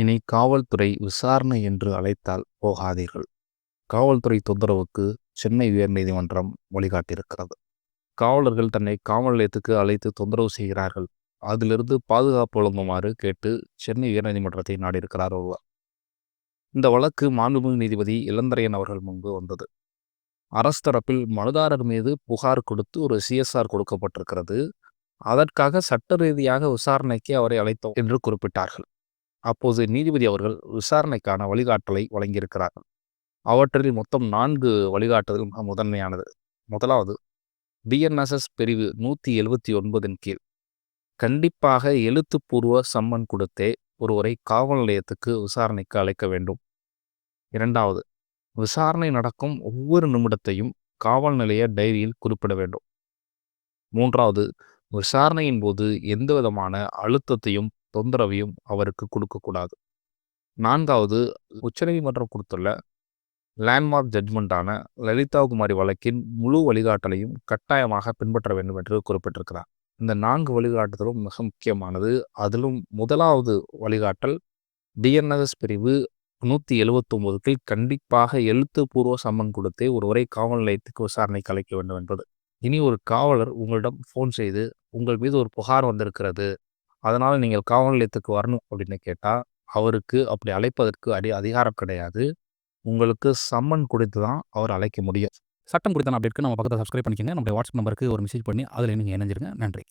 இனி காவல்துறை விசாரணை என்று அழைத்தால் போகாதீர்கள். காவல்துறை தொந்தரவுக்கு சென்னை உயர்நீதிமன்றம் வழிகாட்டியிருக்கிறது. காவலர்கள் தன்னை காவல் நிலையத்துக்கு அழைத்து தொந்தரவு செய்கிறார்கள். அதிலிருந்து பாதுகாப்பு வழங்குமாறு கேட்டு சென்னை உயர்நீதிமன்றத்தை நாடியிருக்கிறார் ஒருவர். இந்த வழக்கு மாண்புமிகு நீதிபதி இளந்தரையன் அவர்கள் முன்பு வந்தது. அரசு தரப்பில் மனுதாரர் மீது புகார் கொடுத்து ஒரு சிஎஸ்ஆர் கொடுக்கப்பட்டிருக்கிறது. அதற்காக சட்ட ரீதியாக விசாரணைக்கு அவரை அழைத்தோம் என்று குறிப்பிட்டார்கள். அப்போது நீதிபதி அவர்கள் விசாரணைக்கான வழிகாட்டலை வழங்கியிருக்கிறார். அவற்றில் மொத்தம் 4 வழிகாட்டுதல் மிக முதன்மையானது. முதலாவது, பிஎன்எஸ்எஸ் பிரிவு 179 கீழ் கண்டிப்பாக எழுத்துப்பூர்வ சம்மன் கொடுத்தே ஒருவரை காவல் நிலையத்துக்கு விசாரணைக்கு அழைக்க வேண்டும். இரண்டாவது, விசாரணை நடக்கும் ஒவ்வொரு நிமிடத்தையும் காவல் நிலைய டைரியில் குறிப்பிட வேண்டும். மூன்றாவது, விசாரணையின் போது எந்தவிதமான அழுத்தத்தையும் தொந்தரவையும் அவருக்கு கொடுக்கக்கூடாது. நான்காவது, உச்சநீதிமன்றம் கொடுத்துள்ள லேண்ட்மார்க் ஜட்ஜ்மெண்டான லலிதா குமாரி வழக்கின் முழு வழிகாட்டலையும் கட்டாயமாக பின்பற்ற வேண்டும் என்று குறிப்பிட்டிருக்கிறார். இந்த 4 வழிகாட்டுதலும் மிக முக்கியமானது. அதிலும் முதலாவது வழிகாட்டல் டிஎன்எஸ் பிரிவு 179 கீழ் கண்டிப்பாக எழுத்துப்பூர்வ சம்மன் கொடுத்தே ஒருவரை காவல் நிலையத்துக்கு விசாரணைக்கு அழைக்க வேண்டும் என்பது. இனி ஒரு காவலர் உங்களிடம் ஃபோன் செய்து உங்கள் மீது ஒரு புகார் வந்திருக்கிறது, அதனால் நீங்கள் காவல் நிலையத்துக்கு வரணும் அப்படின்னு கேட்டால் அவருக்கு அப்படி அழைப்பதற்கு அதிகாரம் கிடையாது. உங்களுக்கு சம்மன் கொடுத்து தான் அவர் அழைக்க முடியும். சட்டம் குறித்தான அப்டேட்க்கு நம்ம பக்கத்த சப்ஸ்கிரைப் பண்ணிக்கங்க. நம்முடைய வாட்ஸ்அப் நம்பருக்கு ஒரு மெசேஜ் பண்ணி அதில நீங்க இணைஞ்சிருங்க. நன்றி.